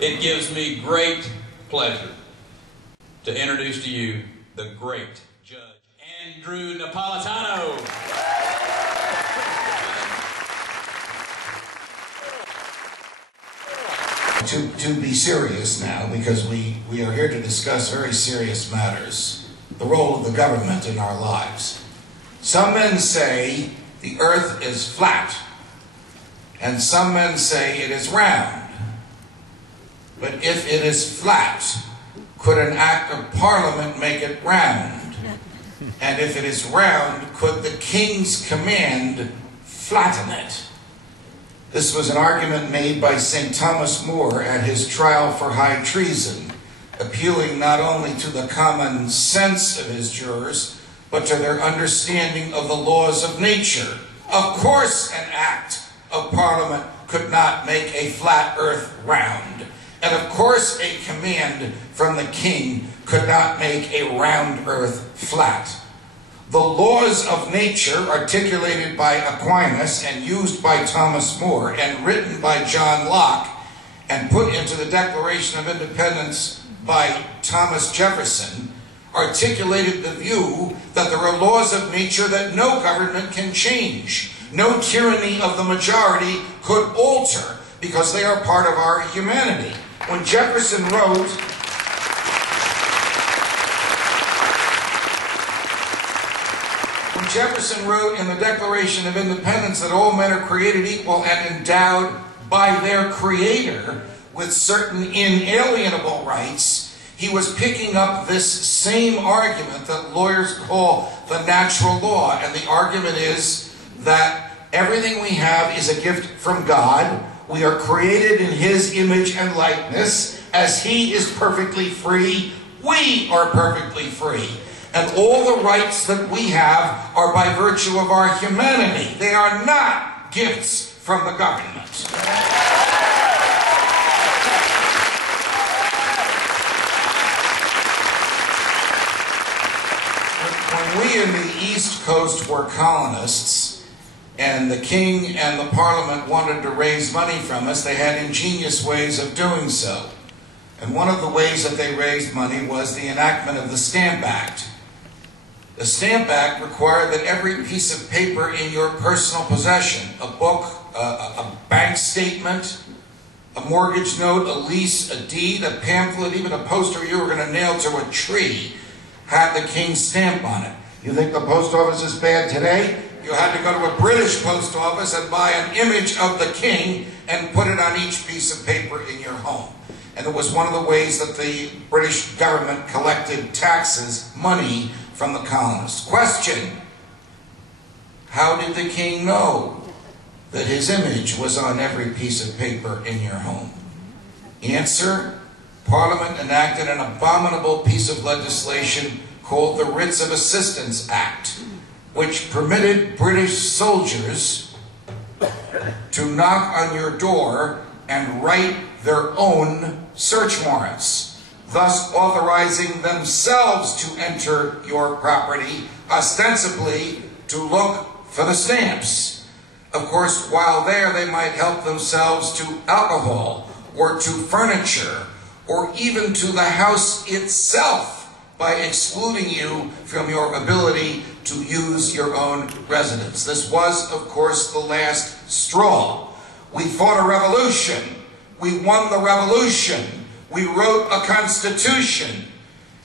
It gives me great pleasure to introduce to you the great Judge Andrew Napolitano. To be serious now, because we are here to discuss very serious matters, the role of the government in our lives. Some men say the earth is flat, and some men say it is round. But if it is flat, could an act of parliament make it round? And if it is round, could the king's command flatten it? This was an argument made by St. Thomas More at his trial for high treason, appealing not only to the common sense of his jurors, but to their understanding of the laws of nature. Of course, an act of parliament could not make a flat earth round. And of course, a command from the king could not make a round earth flat. The laws of nature, articulated by Aquinas and used by Thomas More and written by John Locke and put into the Declaration of Independence by Thomas Jefferson, articulated the view that there are laws of nature that no government can change. No tyranny of the majority could alter, because they are part of our humanity. When Jefferson wrote, in the Declaration of Independence that all men are created equal and endowed by their Creator with certain inalienable rights, he was picking up this same argument that lawyers call the natural law. And the argument is that everything we have is a gift from God. We are created in His image and likeness. As He is perfectly free, we are perfectly free. And all the rights that we have are by virtue of our humanity. They are not gifts from the government. When we in the East Coast were colonists, and the king and the parliament wanted to raise money from us, they had ingenious ways of doing so. And one of the ways that they raised money was the enactment of the Stamp Act. The Stamp Act required that every piece of paper in your personal possession, a book, a bank statement, a mortgage note, a lease, a deed, a pamphlet, even a poster you were going to nail to a tree, had the king's stamp on it. You think the post office is bad today? You had to go to a British post office and buy an image of the king and put it on each piece of paper in your home. And it was one of the ways that the British government collected taxes, money, from the colonists. Question: how did the king know that his image was on every piece of paper in your home? Answer: Parliament enacted an abominable piece of legislation called the Writs of Assistance Act, which permitted British soldiers to knock on your door and write their own search warrants, thus authorizing themselves to enter your property, ostensibly to look for the stamps. Of course, while there, they might help themselves to alcohol or to furniture or even to the house itself by excluding you from your ability to use your own residence. This was, of course, the last straw. We fought a revolution. We won the revolution. We wrote a constitution.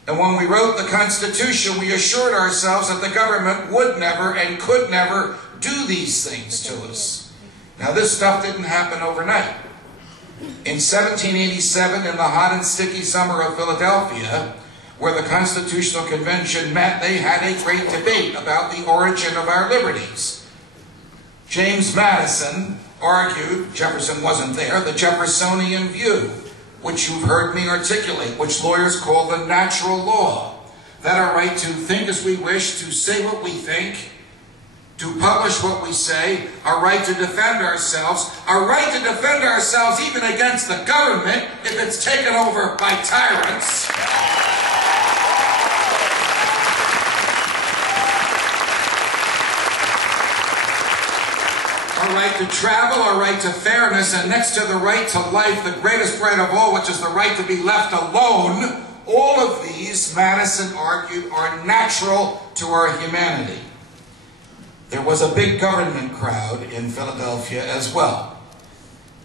And when we wrote the Constitution, we assured ourselves that the government would never and could never do these things to us. Now, this stuff didn't happen overnight. In 1787, in the hot and sticky summer of Philadelphia, where the Constitutional Convention met, they had a great debate about the origin of our liberties. James Madison argued, Jefferson wasn't there, the Jeffersonian view, which you've heard me articulate, which lawyers call the natural law, that our right to think as we wish, to say what we think, to publish what we say, our right to defend ourselves even against the government if it's taken over by tyrants. Our our right to travel, our right to fairness, and next to the right to life, the greatest right of all, which is the right to be left alone, all of these, Madison argued, are natural to our humanity. There was a big government crowd in Philadelphia as well.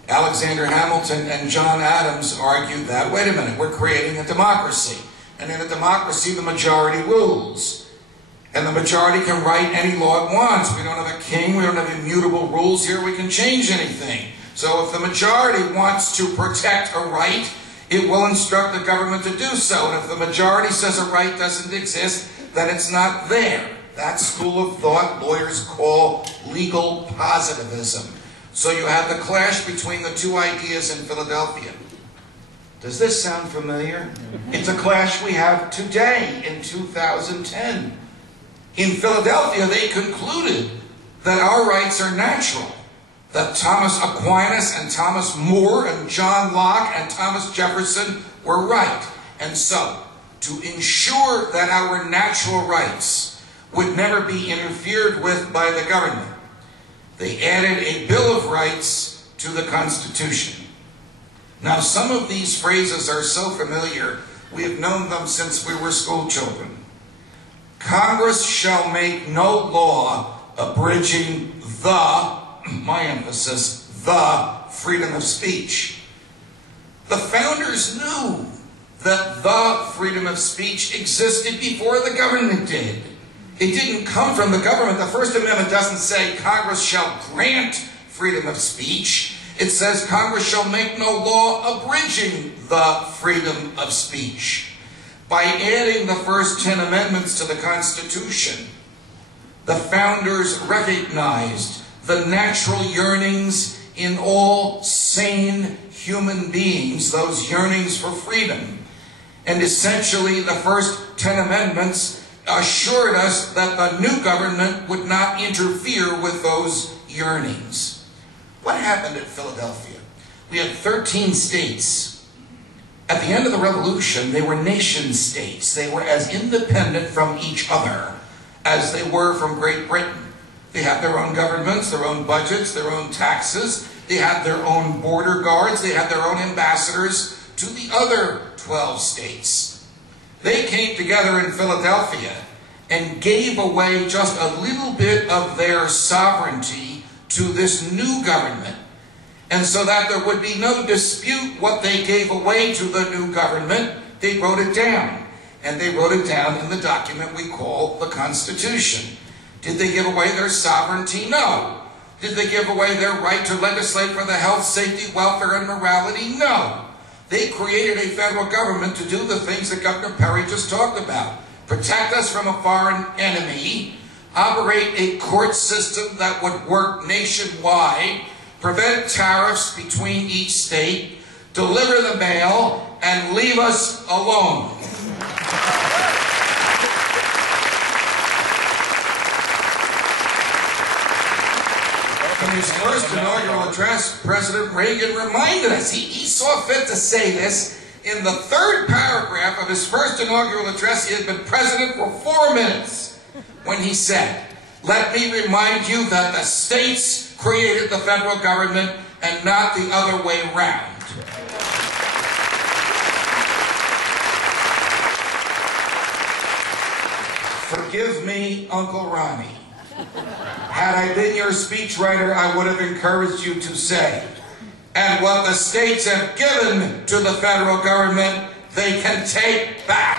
Alexander Hamilton and John Adams argued that, wait a minute, we're creating a democracy. And in a democracy, the majority rules. And the majority can write any law it wants. We don't have a king, we don't have immutable rules here, we can change anything. So if the majority wants to protect a right, it will instruct the government to do so. And if the majority says a right doesn't exist, then it's not there. That school of thought lawyers call legal positivism. So you have the clash between the two ideas in Philadelphia. Does this sound familiar? It's a clash we have today in 2010. In Philadelphia, they concluded that our rights are natural, that Thomas Aquinas and Thomas More and John Locke and Thomas Jefferson were right. And so, to ensure that our natural rights would never be interfered with by the government, they added a Bill of Rights to the Constitution. Now, some of these phrases are so familiar, we have known them since we were school children. Congress shall make no law abridging the, my emphasis, the freedom of speech. The founders knew that the freedom of speech existed before the government did. It didn't come from the government. The First Amendment doesn't say Congress shall grant freedom of speech. It says Congress shall make no law abridging the freedom of speech. By adding the first 10 amendments to the Constitution, the founders recognized the natural yearnings in all sane human beings, those yearnings for freedom. And essentially, the first 10 amendments assured us that the new government would not interfere with those yearnings. What happened at Philadelphia? We had 13 states. At the end of the Revolution, they were nation states. They were as independent from each other as they were from Great Britain. They had their own governments, their own budgets, their own taxes. They had their own border guards. They had their own ambassadors to the other 12 states. They came together in Philadelphia and gave away just a little bit of their sovereignty to this new government. And so that there would be no dispute what they gave away to the new government, they wrote it down. And they wrote it down in the document we call the Constitution. Did they give away their sovereignty? No. Did they give away their right to legislate for the health, safety, welfare, and morality? No. They created a federal government to do the things that Governor Perry just talked about. Protect us from a foreign enemy, operate a court system that would work nationwide, prevent tariffs between each state, deliver the mail, and leave us alone. In his first inaugural address, President Reagan reminded us, he saw fit to say this, in the third paragraph of his first inaugural address. He had been president for 4 minutes when he said, "Let me remind you that the states created the federal government and not the other way around." Forgive me, Uncle Ronnie. Had I been your speechwriter, I would have encouraged you to say, and what the states have given to the federal government, they can take back.